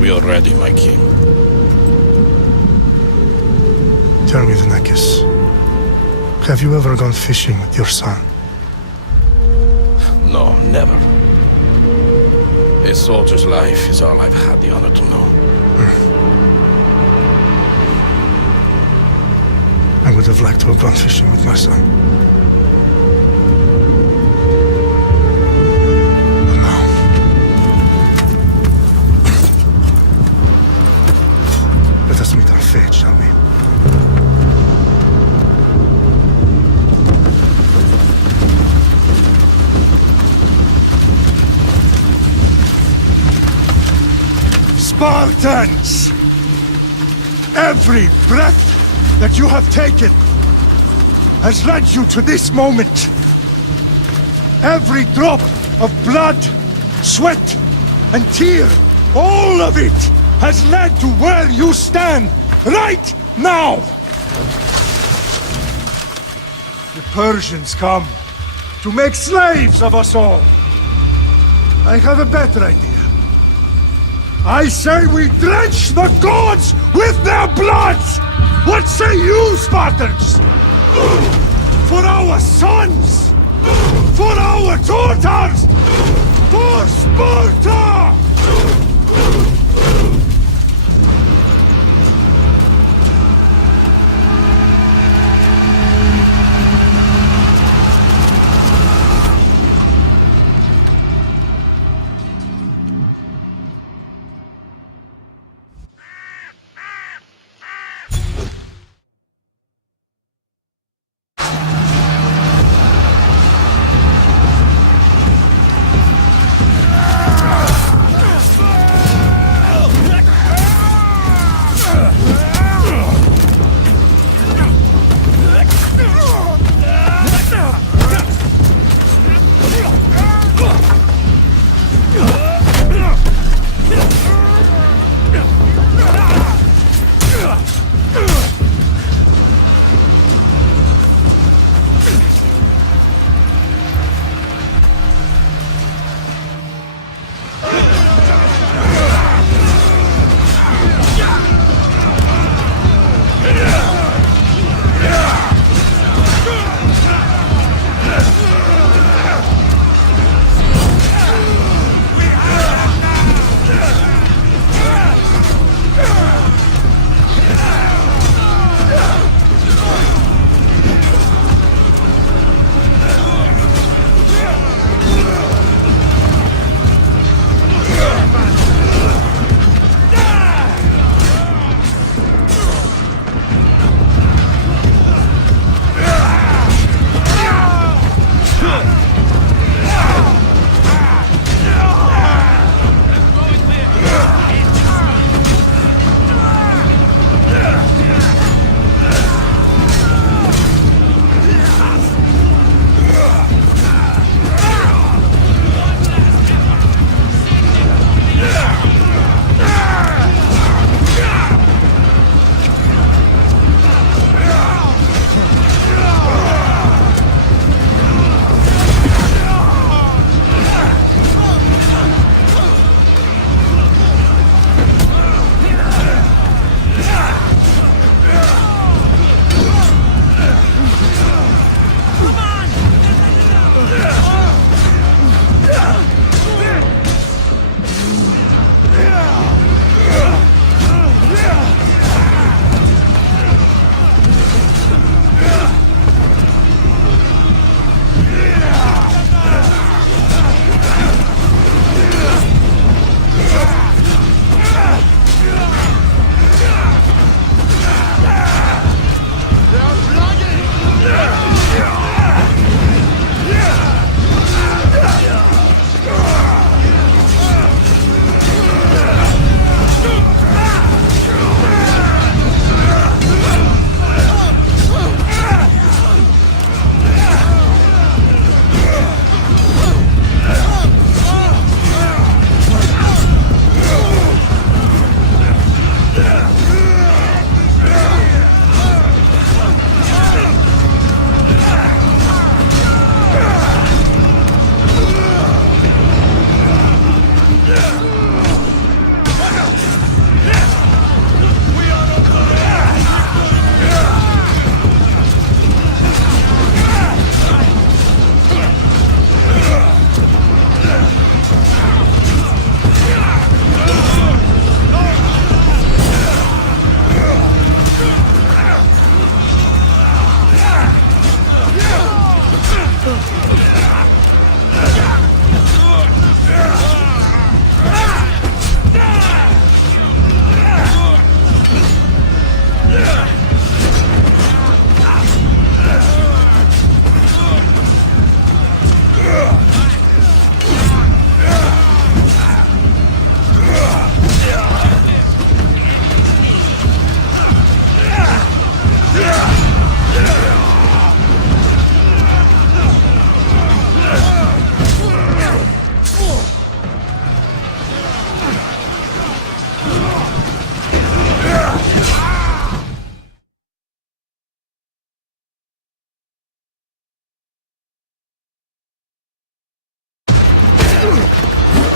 We are ready, my king. Tell me, the Nekis. Have you ever gone fishing with your son? No, never. A soldier's life is all I've had the honor to know. I would have liked to have gone fishing with my son. But no. Let us meet our fate, shall we? Spartans! Every breath that you have taken has led you to this moment. Every drop of blood, sweat, and tear, all of it has led to where you stand right now! The Persians come to make slaves of us all. I have a better idea. I say we drench the gods with their blood! What say you, Spartans? For our sons! For our daughters! For Sparta!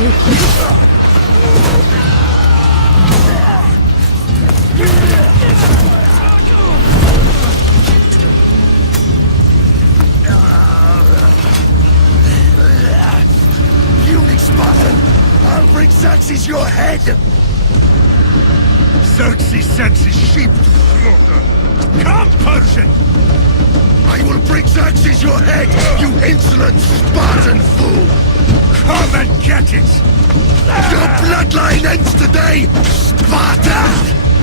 I'll bring Xerxes your head! Xerxes sends his sheep to slaughter. Come, Persian! I will bring Xerxes your head, you insolent Spartan fool! Come and get it! Your bloodline ends today, Sparta!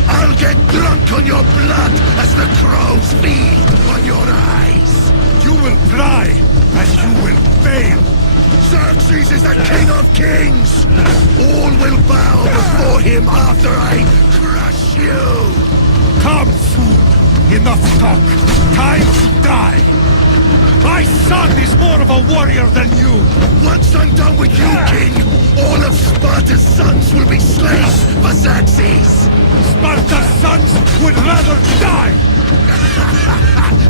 I'll get drunk on your blood as the crows feed on your eyes! You will try, and you will fail! Xerxes is the king of kings! All will bow before him after I crush you! Come, fool! Enough talk! Time to die! My son is more of a warrior than you! Once I'm done with you, king, all of Sparta's sons will be slaves for Xerxes! Sparta's sons would rather die!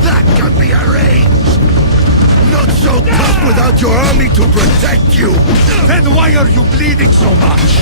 That can be arranged! Not so tough without your army to protect you! Then why are you bleeding so much?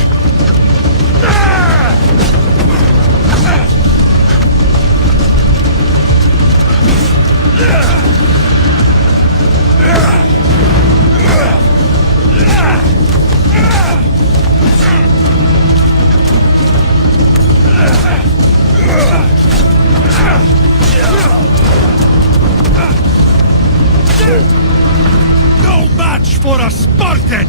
No match for a Spartan!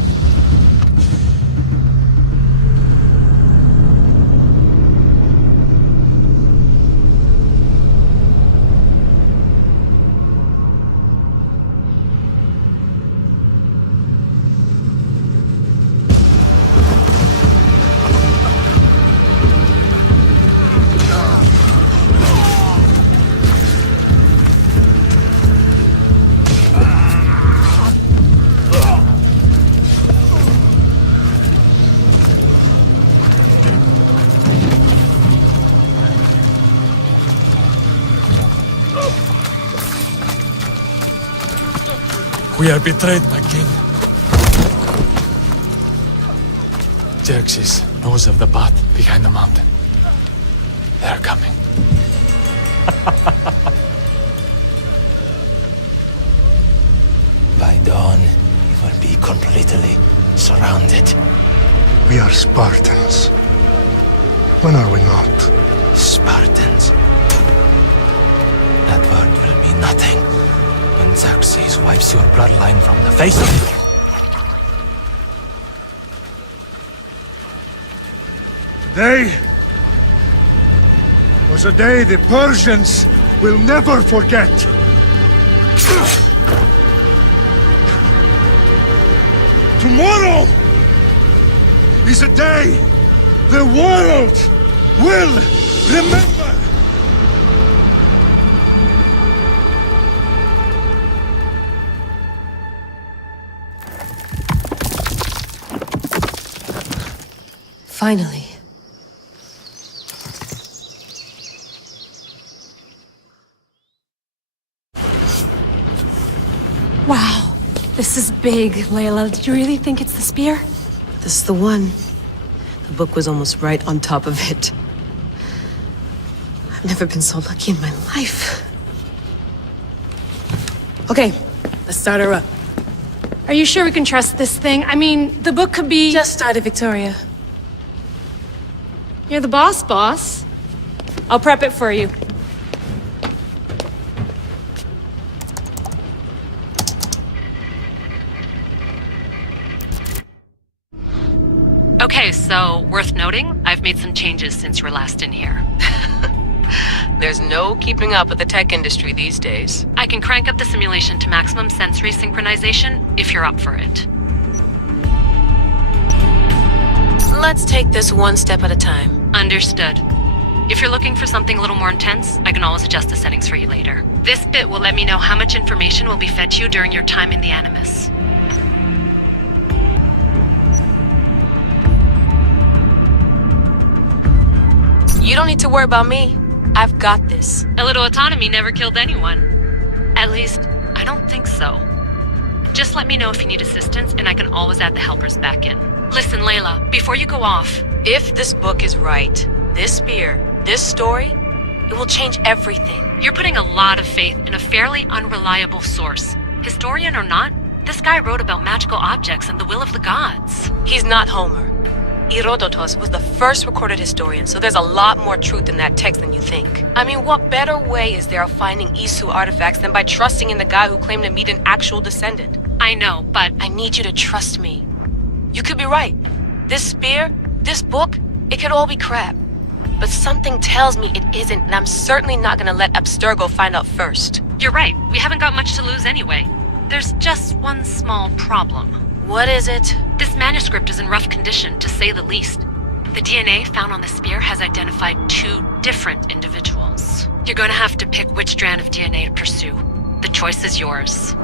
We are betrayed, my king. Xerxes knows of the path behind the mountain. They are coming. By dawn, we will be completely surrounded. We are Spartans. When are we not? Spartans. That word will mean nothing when Xerxes wipes your bloodline from the face of the earth. Today was a day the Persians will never forget. Tomorrow is a day the world will remember. Finally. Wow, this is big, Layla. Did you really think it's the spear? This is the one. The book was almost right on top of it. I've never been so lucky in my life. Okay, let's start her up. Are you sure we can trust this thing? I mean, the book could be... Just started, Victoria. You're the boss. I'll prep it for you. Okay, so worth noting, I've made some changes since you were last in here. There's no keeping up with the tech industry these days. I can crank up the simulation to maximum sensory synchronization if you're up for it. Let's take this one step at a time. Understood. If you're looking for something a little more intense, I can always adjust the settings for you later. This bit will let me know how much information will be fed to you during your time in the Animus. You don't need to worry about me. I've got this. A little autonomy never killed anyone. At least, I don't think so. Just let me know if you need assistance, and I can always add the helpers back in. Listen, Layla, before you go off... If this book is right, this spear, this story, it will change everything. You're putting a lot of faith in a fairly unreliable source. Historian or not, this guy wrote about magical objects and the will of the gods. He's not Homer. Herodotus was the first recorded historian, so there's a lot more truth in that text than you think. I mean, what better way is there of finding Isu artifacts than by trusting in the guy who claimed to meet an actual descendant? I know, but... I need you to trust me. You could be right. This spear, this book, it could all be crap. But something tells me it isn't, and I'm certainly not gonna let Abstergo find out first. You're right. We haven't got much to lose anyway. There's just one small problem. What is it? This manuscript is in rough condition, to say the least. The DNA found on the spear has identified 2 different individuals. You're going to have to pick which strand of DNA to pursue. The choice is yours.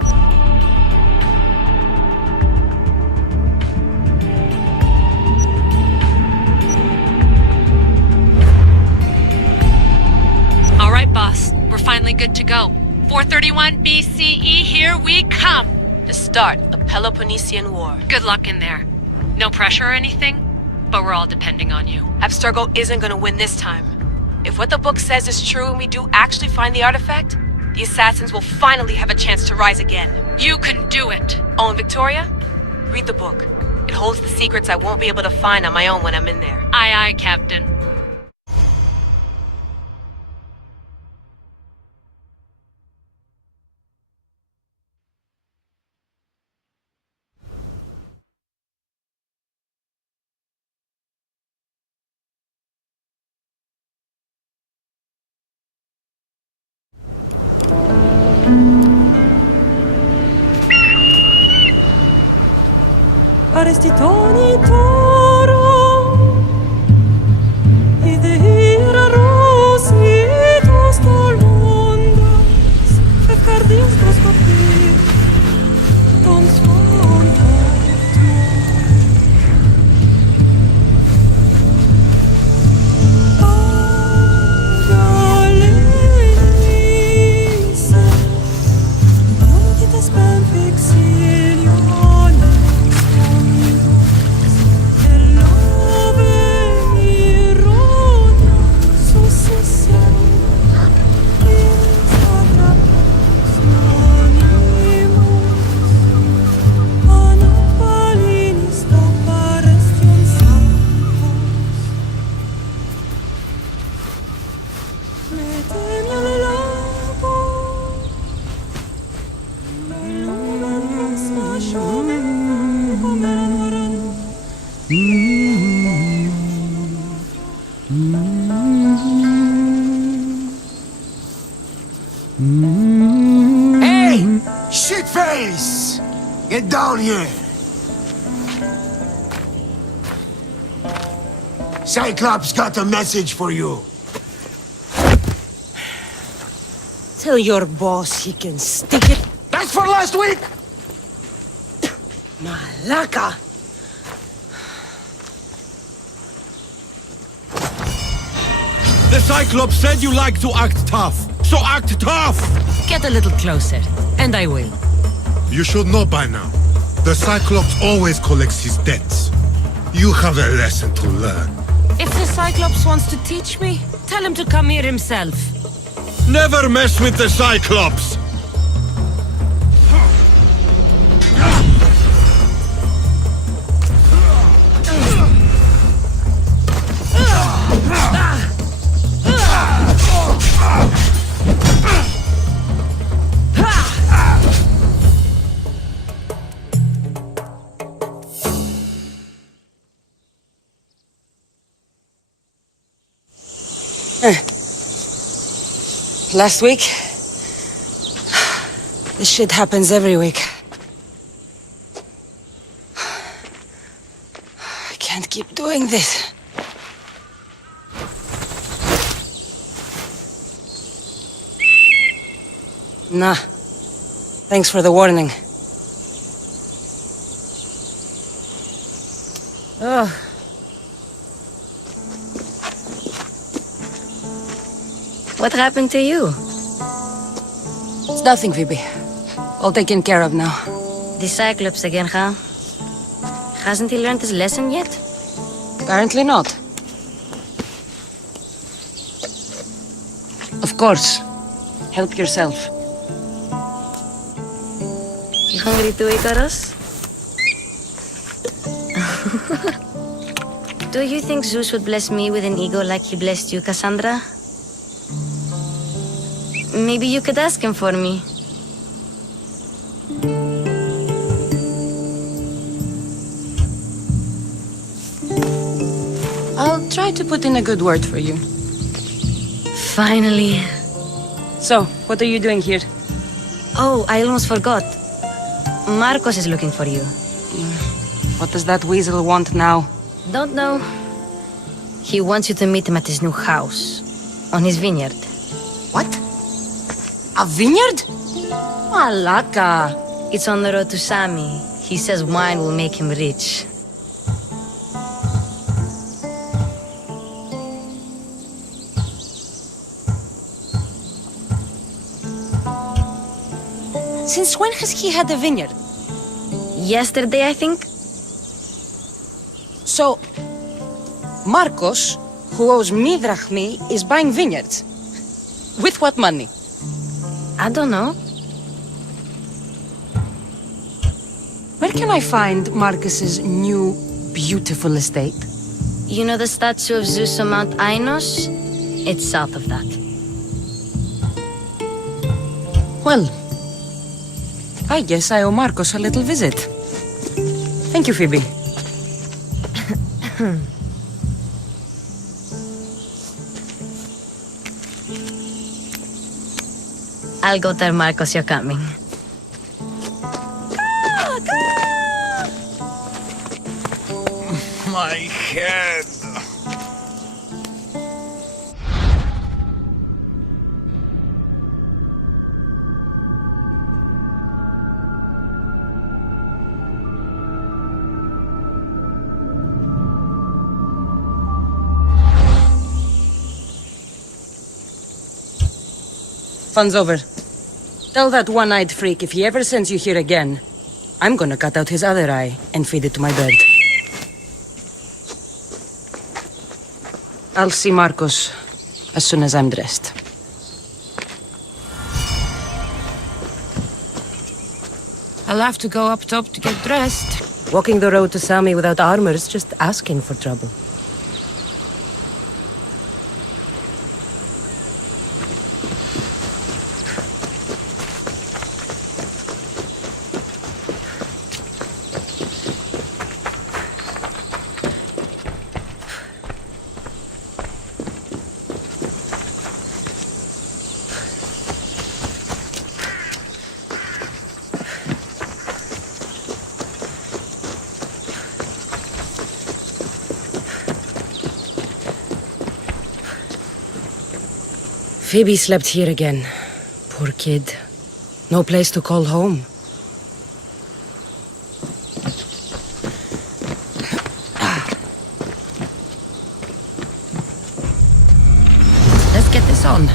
All right, boss. We're finally good to go. 431 BCE, here we come! The start of the Peloponnesian War. Good luck in there. No pressure or anything, but we're all depending on you. Abstergo isn't gonna win this time. If what the book says is true and we do actually find the artifact, the assassins will finally have a chance to rise again. You can do it! Oh, and Victoria? Read the book. It holds the secrets I won't be able to find on my own when I'm in there. Aye, aye, Captain. Arrestitoni toro idehira rositos tolondas efcardins doskopir ton Hey! Shitface! Get down here! Cyclops got a message for you. Tell your boss he can stick it. That's for last week! Malaka! The Cyclops said you like to act tough, so act tough! Get a little closer, and I will. You should know by now. The Cyclops always collects his debts. You have a lesson to learn. If the Cyclops wants to teach me, tell him to come here himself. Never mess with the Cyclops! Last week? This shit happens every week. I can't keep doing this. Nah. Thanks for the warning. Ugh. What happened to you? It's nothing, Phoebe. All taken care of now. The Cyclops again, huh? Hasn't he learned his lesson yet? Apparently not. Of course. Help yourself. You hungry too, Icarus? Do you think Zeus would bless me with an ego like he blessed you, Cassandra? Maybe you could ask him for me. I'll try to put in a good word for you. Finally. So, what are you doing here? Oh, I almost forgot. Marcos is looking for you. What does that weasel want now? Don't know. He wants you to meet him at his new house. On his vineyard. What? A vineyard? Malaka. It's on the road to Sami. He says wine will make him rich. Since when has he had a vineyard? Yesterday, I think. So, Marcos, who owes me drachmi, is buying vineyards. With what money? I don't know. Where can I find Marcus's new, beautiful estate? You know the statue of Zeus on Mount Ainos? It's south of that. Well, I guess I owe Marcos a little visit. Thank you, Phoebe. I'll go tell Marcos you're coming. My head. Fun's over. Tell that one-eyed freak if he ever sends you here again, I'm gonna cut out his other eye and feed it to my bird. I'll see Marcos as soon as I'm dressed. I'll have to go up top to get dressed. Walking the road to Sami without armor is just asking for trouble. Phoebe slept here again. Poor kid. No place to call home. Let's get this on.